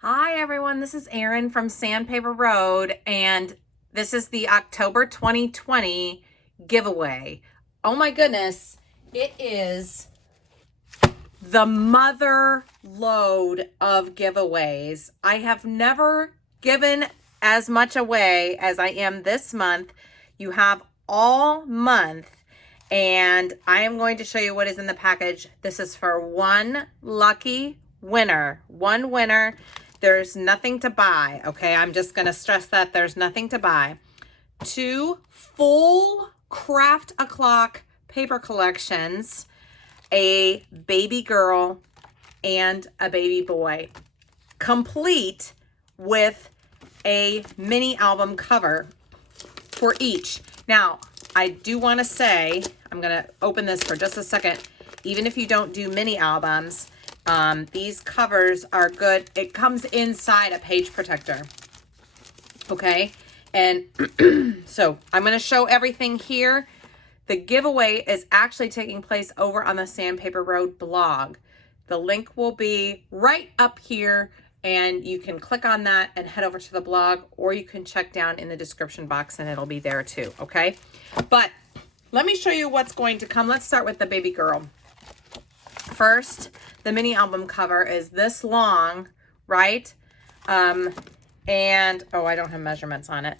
Hi everyone, this is Erin from Sandpaper Road, and this is the October 2020 giveaway. Oh my goodness, it is the mother load of giveaways. I have never given as much away as I am this month. You have all month, and I am going to show you what is in the package. This is for one lucky winner. One winner. There's nothing to buy, okay? I'm just going to stress that there's nothing to buy. 2 full Craft O'Clock paper collections, a baby girl and a baby boy, complete with a mini album cover for each. Now, I do want to say, I'm going to open this for just a second. Even if you don't do mini albums, these covers are good. It comes inside a page protector. Okay. And so I'm going to show everything here. The giveaway is actually taking place over on the Sandpaper Road blog. The link will be right up here, and you can click on that and head over to the blog, or you can check down in the description box and it'll be there too. Okay. But let me show you what's going to come. Let's start with the baby girl. First, the mini album cover is this long, right? And, oh, I don't have measurements on it.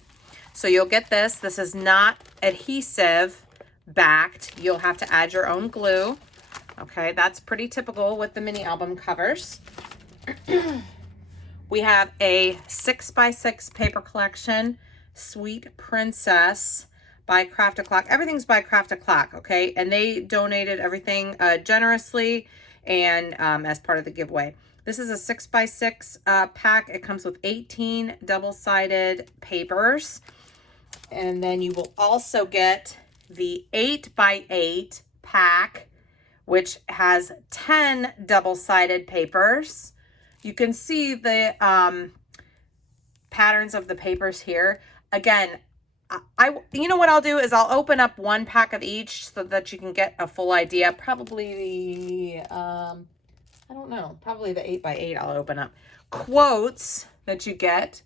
So you'll get this. This is not adhesive backed. You'll have to add your own glue. Okay, that's pretty typical with the mini album covers. We have a 6x6 paper collection, Sweet Princess by Craft O'Clock. Everything's by Craft O'Clock, okay? And they donated everything generously and as part of the giveaway. This is a 6x6 pack. It comes with 18 double-sided papers. And then you will also get the 8x8 pack, which has 10 double-sided papers. You can see the patterns of the papers here. Again, you know what I'll do is I'll open up one pack of each so that you can get a full idea. Probably the, I don't know, probably the 8x8 I'll open up. Quotes that you get.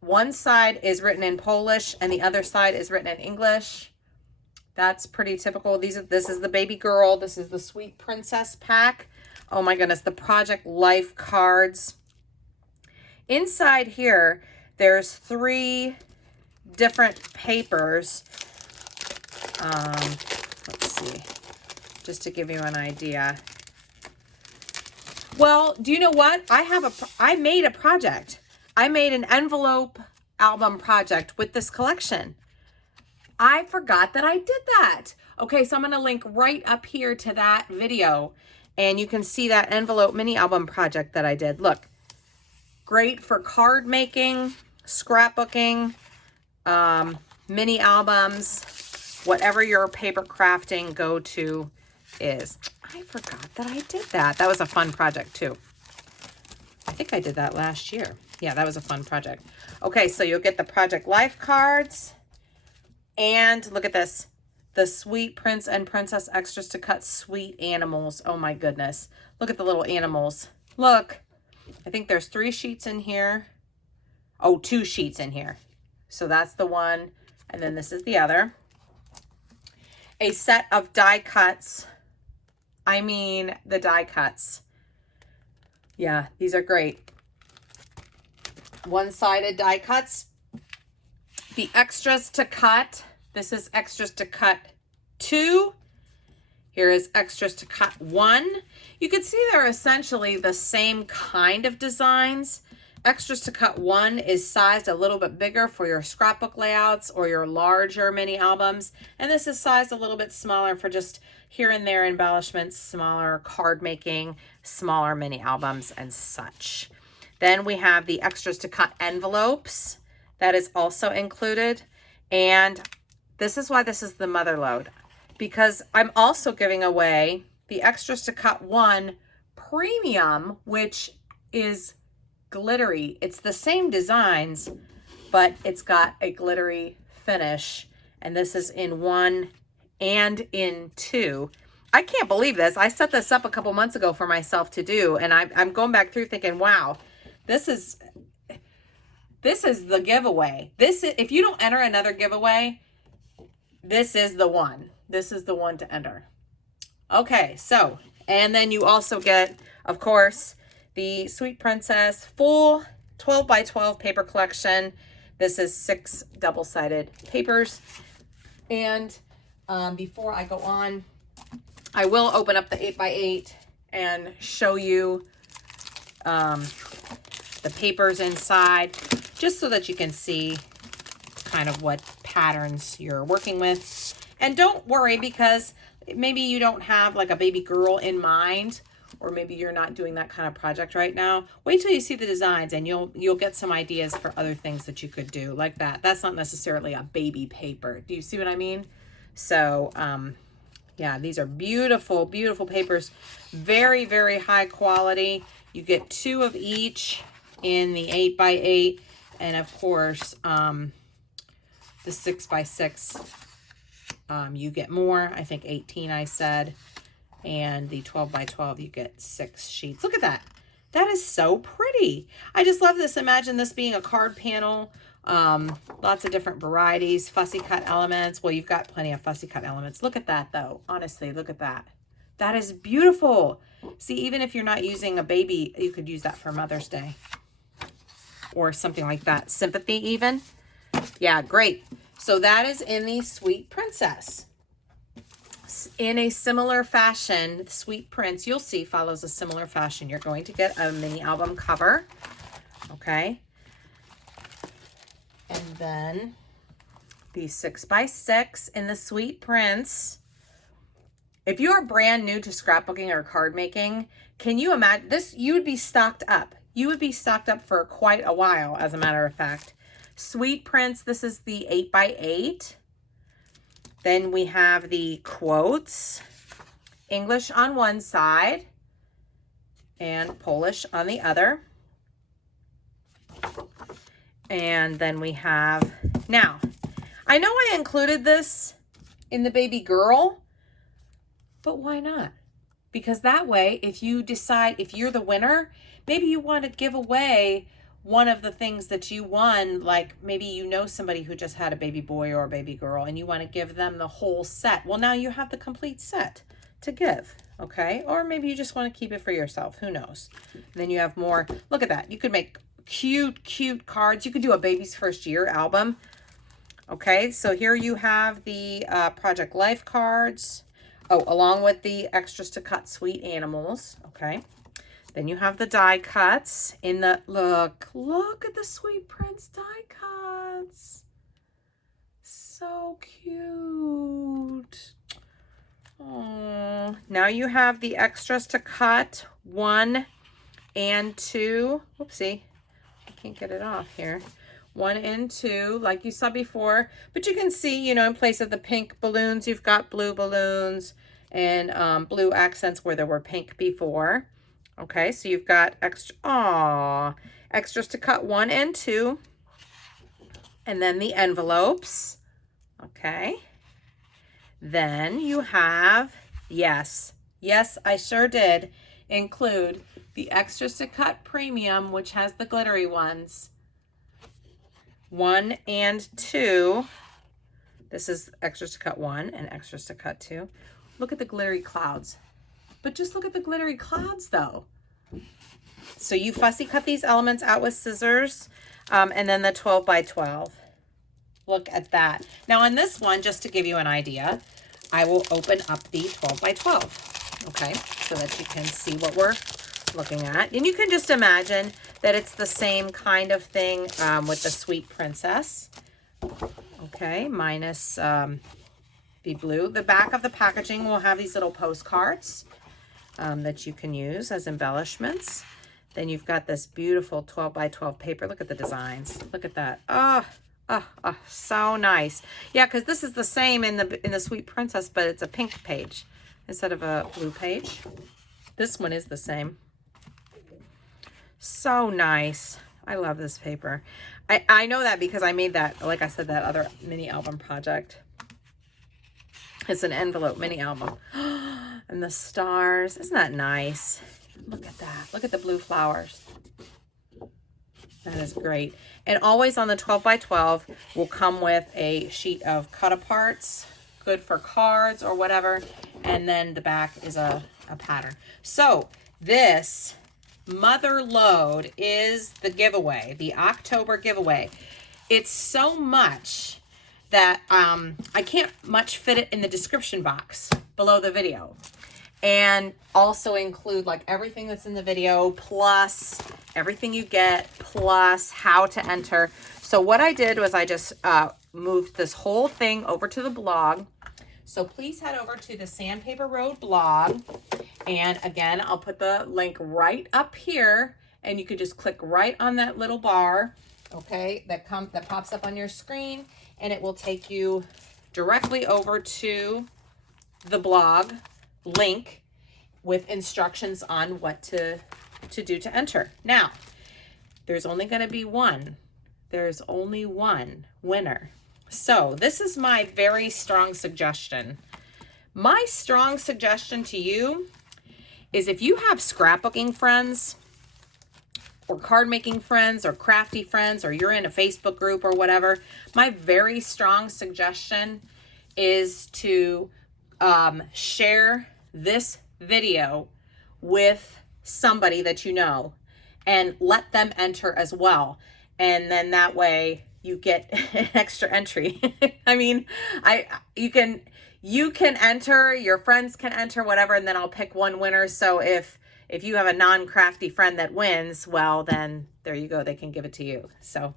One side is written in Polish and the other side is written in English. That's pretty typical. This is the baby girl. This is the Sweet Princess pack. Oh my goodness, the Project Life cards. Inside here, there's 3 different papers. Let's see, just to give you an idea. Well, do you know what? I made a project. I made an envelope album project with this collection. I forgot that I did that. Okay, so I'm going to link right up here to that video, and you can see that envelope mini album project that I did. Look, great for card making, scrapbooking, mini albums, whatever your paper crafting go-to is. I forgot that I did that. That was a fun project too. I think I did that last year. Yeah, that was a fun project. Okay, so you'll get the Project Life cards. And look at this. The Sweet Prince and Princess Extras to Cut Sweet Animals. Oh my goodness. Look at the little animals. Look. I think there's 3 sheets in here. Oh, 2 sheets in here. So that's the one. And then this is the other. A set of die cuts. I mean, the die cuts. Yeah, these are great. One-sided die cuts. The extras to cut. This is extras to cut 2. Here is extras to cut 1. You can see they're essentially the same kind of designs. Extras to cut 1 is sized a little bit bigger for your scrapbook layouts or your larger mini albums. And this is sized a little bit smaller for just here and there embellishments, smaller card making, smaller mini albums and such. Then we have the extras to cut envelopes. That is also included. And this is why this is the mother load, because I'm also giving away the extras to cut 1 premium, which is glittery. It's the same designs, but it's got a glittery finish. And this is in 1 and in 2. I can't believe this. I set this up a couple months ago for myself to do. And I'm going back through thinking, wow, This is the giveaway. If you don't enter another giveaway, this is the one. This is the one to enter. Okay, so, and then you also get, of course, the Sweet Princess full 12 by 12 paper collection. This is 6 double-sided papers. And before I go on, I will open up the 8 by 8 and show you the papers inside, just so that you can see kind of what patterns you're working with. And don't worry, because maybe you don't have like a baby girl in mind, or maybe you're not doing that kind of project right now. Wait till you see the designs and you'll get some ideas for other things that you could do like that. That's not necessarily a baby paper. Do you see what I mean? So, yeah, these are beautiful, beautiful papers. Very, very high quality. You get 2 of each in the 8 by 8. And of course, the 6 by 6, you get more. I think 18 I said. And the 12 by 12, you get 6 sheets. Look at that. That is so pretty. I just love this. Imagine this being a card panel. Lots of different varieties, fussy cut elements. Well, you've got plenty of fussy cut elements. Look at that though. Honestly, look at that. That is beautiful. See, even if you're not using a baby, you could use that for Mother's Day or something like that. Sympathy even. Yeah, great. So that is in the Sweet Princess. In a similar fashion, Sweet Prince, you'll see, follows a similar fashion. You're going to get a mini album cover. Okay. And then the 6 by 6 in the Sweet Prince. If you are brand new to scrapbooking or card making, can you imagine this? You would be stocked up. You would be stocked up for quite a while, as a matter of fact. Sweet Prince, this is the 8 by 8. Then we have the quotes, English on one side and Polish on the other. And then we have, now, I know I included this in the baby girl, but why not? Because that way, if you decide, if you're the winner, maybe you want to give away one of the things that you won, like maybe you know somebody who just had a baby boy or a baby girl and you want to give them the whole set. Well, now you have the complete set to give, okay? Or maybe you just want to keep it for yourself. Who knows? And then you have more. Look at that. You could make cute, cute cards. You could do a baby's first year album. Okay, so here you have the Project Life cards. Oh, along with the extras to cut sweet animals. Okay. Then you have the die cuts in the, look at the Sweet Prince die cuts. So cute. Oh, now you have the extras to cut 1 and 2. Oopsie, I can't get it off here. 1 and 2, like you saw before. But you can see, you know, in place of the pink balloons, you've got blue balloons and blue accents where there were pink before. Okay, so you've got extras to cut 1 and 2. And then the envelopes. Okay. Then you have, yes, I sure did include the extras to cut premium, which has the glittery ones. 1 and 2. This is extras to cut 1 and extras to cut 2. Look at the glittery clouds. But just look at the glittery clouds though. So you fussy cut these elements out with scissors, and then the 12 by 12. Look at that. Now on this one, just to give you an idea, I will open up the 12 by 12, okay, so that you can see what we're looking at. And you can just imagine that it's the same kind of thing with the Sweet Princess. Okay, minus the blue. The back of the packaging will have these little postcards that you can use as embellishments. Then you've got this beautiful 12 by 12 paper. Look at the designs. Look at that. Oh, so nice. Yeah, because this is the same in the Sweet Princess, but it's a pink page instead of a blue page. This one is the same. So nice. I love this paper. I know that because I made that, like I said, that other mini album project. It's an envelope mini album. And the stars. Isn't that nice? Look at that. Look at the blue flowers. That is great. And always on the 12 by 12 will come with a sheet of cut-aparts, good for cards or whatever. And then the back is a pattern. So this mother load is the giveaway, the October giveaway. It's so much that I can't much fit it in the description box below the video. And also include like everything that's in the video, plus everything you get, plus how to enter. So what I did was I just moved this whole thing over to the blog. So please head over to the Sandpaper Road blog. And again, I'll put the link right up here, and you can just click right on that little bar, okay, that pops up on your screen, and it will take you directly over to the blog link with instructions on what to do to enter. Now, there's only going to be one. There's only one winner. So this is my very strong suggestion. My strong suggestion to you is if you have scrapbooking friends or card making friends or crafty friends, or you're in a Facebook group or whatever, my very strong suggestion is to share this video with somebody that you know and let them enter as well. And then that way you get an extra entry. I mean, you can enter, your friends can enter, whatever, and then I'll pick one winner. So if you have a non-crafty friend that wins, well, then there you go. They can give it to you. So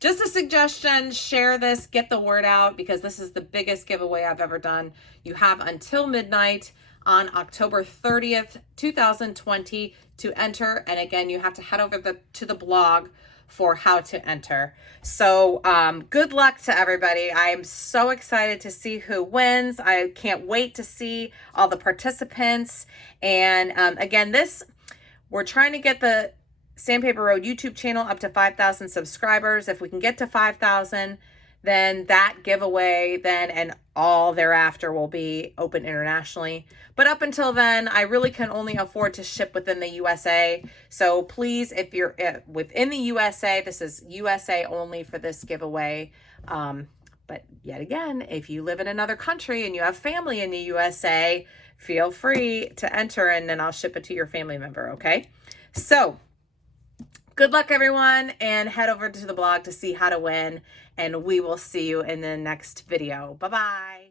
just a suggestion, share this, get the word out, because this is the biggest giveaway I've ever done. You have until midnight on October 30th, 2020 to enter. And again, you have to head over to the blog for how to enter. So good luck to everybody. I am so excited to see who wins. I can't wait to see all the participants. And again, we're trying to get the Sandpaper Road YouTube channel up to 5,000 subscribers. If we can get to 5,000, then that giveaway and all thereafter will be open internationally. But up until then, I really can only afford to ship within the USA. So please, if you're within the USA, this is USA only for this giveaway. But yet again, if you live in another country and you have family in the USA, feel free to enter and then I'll ship it to your family member, okay? So good luck, everyone, and head over to the blog to see how to win, and we will see you in the next video. Bye-bye.